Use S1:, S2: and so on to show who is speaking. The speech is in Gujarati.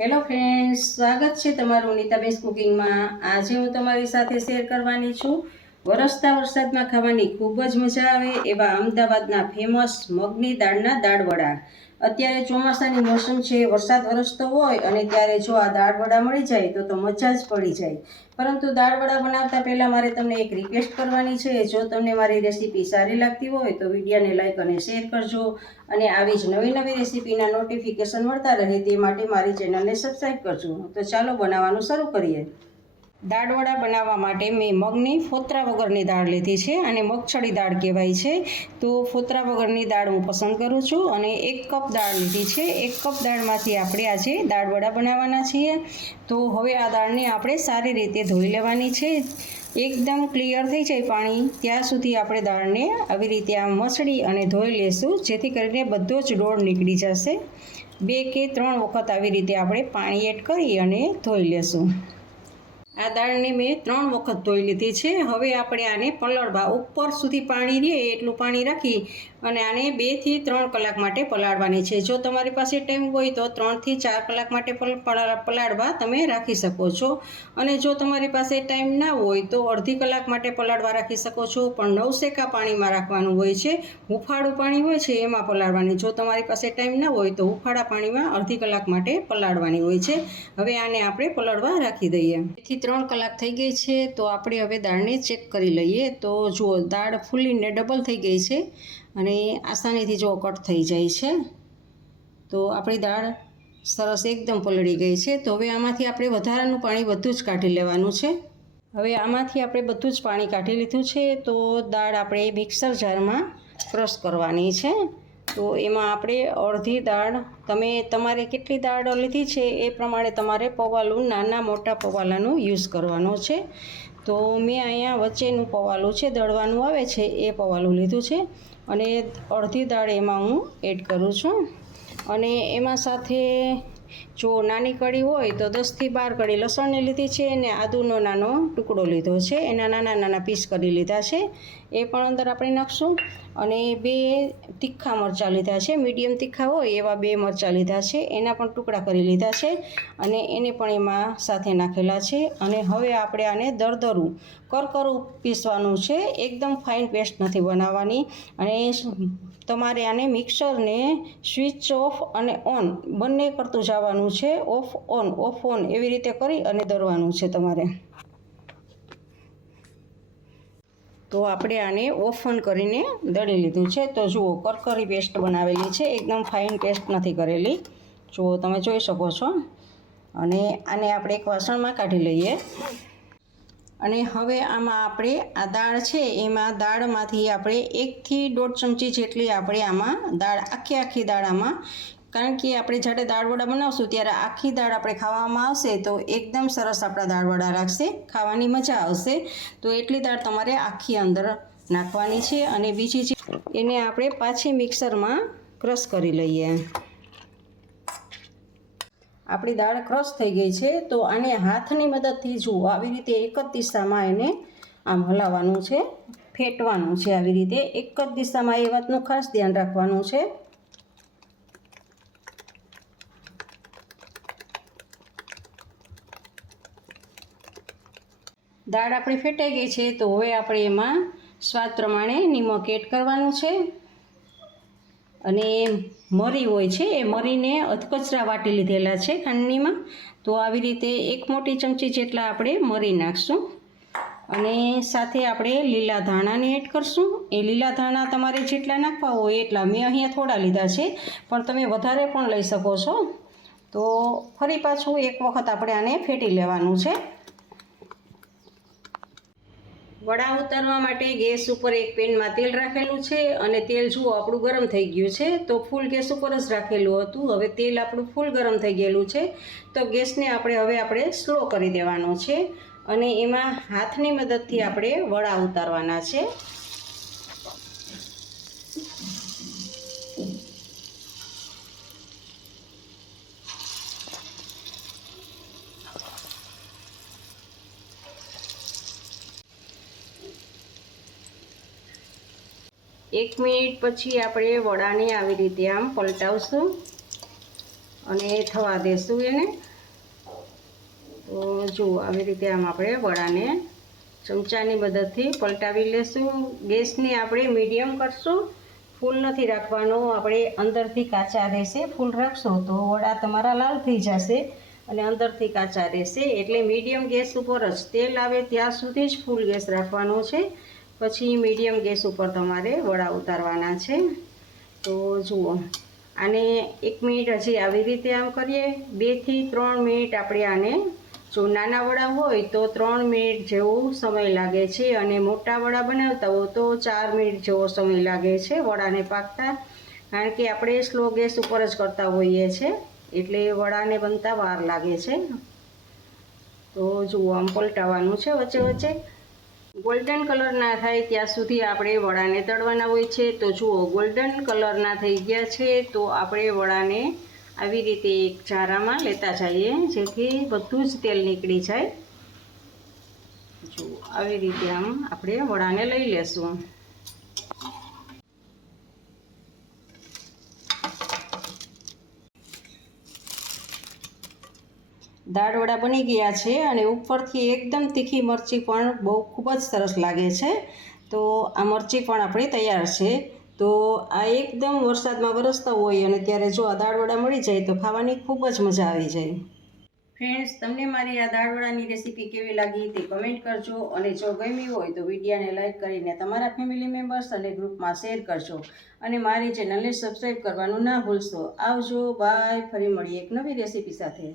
S1: હેલો ફ્રેન્ડ્સ સ્વાગત છે તમારું નીતાબેન્સ કુકિંગમાં આજે હું તમારી સાથે શેર કરવાની છું. વરસતા વરસાદમાં ખાવાની ખૂબ જ મજા આવે એવા અમદાવાદના ફેમસ મગની દાળના દાળવડા અત્યારે ચોમાસાની મોસમ છે, વરસાદ વરસતો હોય અને ત્યારે જો આ દાળવડા મળી જાય તો તો મજા જ પડી જાય. પરંતુ દાળવડા બનાવતા પહેલાં મારે તમને એક રિક્વેસ્ટ કરવાની છે. જો તમને મારી રેસીપી સારી લાગતી હોય તો વિડીયાને લાઇક અને શેર કરજો અને આવી જ નવી નવી રેસીપીના નોટિફિકેશન મળતા રહે તે માટે મારી ચેનલને સબસ્ક્રાઈબ કરજો. તો ચાલો બનાવવાનું શરૂ કરીએ. દાળવડા બનાવવા માટે મેં મગની ફોતરા વગરની દાળ લીધી છે અને મગછડી દાળ કહેવાય છે. તો ફોતરા વગરની દાળ હું પસંદ કરું છું અને એક કપ દાળ લીધી છે. એક કપ દાળમાંથી આપણે આજે દાળવડા બનાવવાના છીએ. તો હવે આ દાળને આપણે સારી રીતે ધોઈ લેવાની છે. એકદમ ક્લિયર થઈ જાય પાણી. ત્યાં સુધી આપણે દાળને આવી રીતે આમ મસળી અને ધોઈ લેશું, જેથી કરીને બધો જ ડોળ નીકળી જશે. બે કે ત્રણ વખત આવી રીતે આપણે પાણી એડ કરી અને ધોઈ લેશું. આ દાળને મેં ત્રણ વખત ધોઈ લીધી છે. હવે આપણે આને પલળવા ઉપર સુધી પાણી રહે એટલું પાણી રાખી અને આને બેથી ત્રણ કલાક માટે પલાળવાની છે. જો તમારી પાસે ટાઈમ હોય તો ત્રણથી ચાર કલાક માટે પલા- પલાળવા તમે રાખી શકો છો. અને જો તમારી પાસે ટાઈમ ના હોય તો અડધી કલાક માટે પલાળવા રાખી શકો છો. પણ નવસેકા પાણીમાં રાખવાનું હોય છે. હુંફાળું પાણી હોય છે એમાં પલાળવાની. જો તમારી પાસે ટાઈમ ના હોય તો હુંફાળા પાણીમાં અડધી કલાક માટે પલાળવાની હોય છે. હવે આને આપણે પલાળવા રાખી દઈએ. ત્રણ કલાક થઈ ગઈ છે, તો આપણે હવે દાળને ચેક કરી લઈએ. તો જુઓ, દાળ ફૂલીને ડબલ થઈ ગઈ છે અને આસાનીથી જો કટ થઈ જાય છે. તો આપણી દાળ સરસ એકદમ પલળી ગઈ છે. તો હવે આમાંથી આપણે વધારાનું પાણી બધું જ કાઢી લેવાનું છે. હવે આમાંથી આપણે બધું જ પાણી કાઢી લીધું છે, તો દાળ આપણે મિક્સર જારમાં ક્રશ કરવાની છે. તો એમાં આપણે અડધી દાળ, તમે તમારે કેટલી દાળ લીધી છે એ પ્રમાણે તમારે પવાલું, નાના મોટા પવાલાનું યુઝ કરવાનો છે. તો મેં અહીંયા વચ્ચેનું પવાલું છે, દળવાનું આવે છે, એ પવાલું લીધું છે. અને અડધી દાળ એમાં હું એડ કરું છું. અને એમાં સાથે જો નાની કડી હોય તો દસથી બાર કડી લસણની લીધી છે અને આદુનો નાનો ટુકડો લીધો છે. એના નાના નાના પીસ કરી લીધા છે. એ પણ અંદર આપણે નાખશું. અને બે તીખા મરચાં લીધા છે. મીડિયમ તીખા હોય એવા બે મરચાં લીધા છે. એના પણ ટુકડા કરી લીધા છે અને એને પણ એમાં સાથે નાખેલા છે. અને હવે આપણે આને દરદરું, કરકરું પીસવાનું છે. એકદમ ફાઇન પેસ્ટ નથી બનાવવાની. અને તમારે આને મિક્સરને સ્વિચ ઓફ અને ઓન બંને કરતું જવાનું છે. ઓફ ઓન ઓફ ઓન એવી રીતે કરી અને દરવાનું છે તમારે. તો આપણે આને ઓફન કરીને દળી લીધું છે. તો જુઓ કરકરી પેસ્ટ બનાવેલી છે. એકદમ ફાઇન પેસ્ટ નથી કરેલી. જુઓ, તમે જોઈ શકો છો. અને આને આપણે એક વાસણમાં કાઢી લઈએ. અને હવે આમાં આપણે આ દાળ છે, એમાં દાળમાંથી આપણે એકથી દોઢ ચમચી જેટલી આપણે આમાં દાળ આખી આખી દાળ આમાં કારણ કે આપણે જ્યારે દાળવડા બનાવશું ત્યારે આખી દાળ આપણે ખાવામાં આવશે તો એકદમ સરસ આપણા દાળવડા રાખશે, ખાવાની મજા આવશે. તો એટલી દાળ તમારે આખી અંદર નાખવાની છે અને બીજી જે એને આપણે પાછી મિક્સરમાં ક્રશ કરી લઈએ. આપણી દાળ ક્રશ થઈ ગઈ છે તો આને હાથની મદદથી જુઓ આવી રીતે એક જ દિશામાં એને આમ હલાવવાનું છે, ફેટવાનું છે આવી રીતે. એક જ દિશામાં એ વાતનું ખાસ ધ્યાન રાખવાનું છે. દાળ આપણી ફેટાઈ ગઈ છે, તો હવે આપણે એમાં સ્વાદ પ્રમાણે નિમક એડ કરવાનું છે. અને મરી હોય છે, એ મરીને અધકચરા વાટી લીધેલા છે ખાંડનીમાં તો આવી રીતે એક મોટી ચમચી જેટલા આપણે મરી નાખશું. અને સાથે આપણે લીલા ધાણાને એડ કરશું. એ લીલા ધાણા તમારે જેટલા નાખવા હોય એટલા મેં અહીંયા થોડા લીધા છે, પણ તમે વધારે પણ લઈ શકો છો. તો ફરી પાછું એક વખત આપણે આને ફેટી લેવાનું છે. વડા ઉતારવા માટે ગેસ ઉપર એક પેનમાં તેલ રાખેલું છે અને તેલ જુઓ આપણું ગરમ થઈ ગયું છે. તો ફૂલ ગેસ ઉપર જ રાખેલું હતું. હવે તેલ આપણું ફૂલ ગરમ થઈ ગયેલું છે. તો ગેસને આપણે હવે આપણે સ્લો કરી દેવાનો છે અને એમાં હાથની મદદથી આપણે વડા ઉતારવાના છે. એક મિનિટ પછી આપણે વડાને આવી રીતે આમ પલટાવશું અને થવા દેશું એને. તો જુઓ આવી રીતે આમ આપણે વડાને ચમચાની મદદથી પલટાવી લેશું. ગેસને આપણે મીડિયમ કરશું. ફૂલ નથી રાખવાનો, આપણે અંદરથી કાચા રહેશે, ફૂલ રાખશો તો વડા તમારા લાલ થઈ જશે અને અંદરથી કાચા રહેશે. એટલે મીડિયમ ગેસ ઉપર જ તેલ આવે ત્યાં સુધી જ ફૂલ ગેસ રાખવાનો છે. પછી મીડિયમ ગેસ ઉપર તમારે વડા ઉતારવાના છે. તો જુઓ, આને એક મિનિટ હજી આવી રીતે આમ કરીએ. બેથી ત્રણ મિનિટ આપણે આને જો નાના વડા હોય તો ત્રણ મિનિટ જેવો સમય લાગે છે અને મોટા વડા બનાવતા હો તો ચાર મિનિટ જેવો સમય લાગે છે વડાને પાકતા. કારણ કે આપણે સ્લો ગેસ ઉપર જ કરતા હોઈએ છીએ એટલે વડાને બનતા વાર લાગે છે. તો જુઓ, આમ પલટાવવાનું છે વચ્ચે વચ્ચે. ગોલ્ડન કલર ના થાય ત્યાં સુધી આપણે વડાને તળવાના હોય છે. તો જુઓ, ગોલ્ડન કલરના થઈ ગયા છે, તો આપણે વડાને આવી રીતે એક ચારામાં લેતા જઈએ, જેથી બધું જ તેલ નીકળી જાય. જુઓ, આવી રીતે આમ આપણે વડાને લઈ લેશું. દાળ વડા બની ગયા છે અને ઉપરથી એકદમ તીખી મરચી પણ બહુ ખૂબ જ સરસ લાગે છે. તો આ મરચી પણ આપણી તૈયાર છે. તો આ એકદમ વરસાદમાં વરસતા હોય અને ત્યારે જો આ દાળવડા મળી જાય તો ખાવાની ખૂબ જ મજા આવી જાય. ફ્રેન્ડ્સ, તમને મારી આ દાળવડાની રેસીપી કેવી લાગી તે કમેન્ટ કરજો અને જો ગમી હોય તો વિડીયાને લાઇક કરીને તમારા ફેમિલી મેમ્બર્સ અને ગ્રુપમાં શેર કરજો. અને મારી ચેનલને સબસ્ક્રાઈબ કરવાનું ના ભૂલશો. આવજો, બાય, ફરી મળીએ એક નવી રેસીપી સાથે.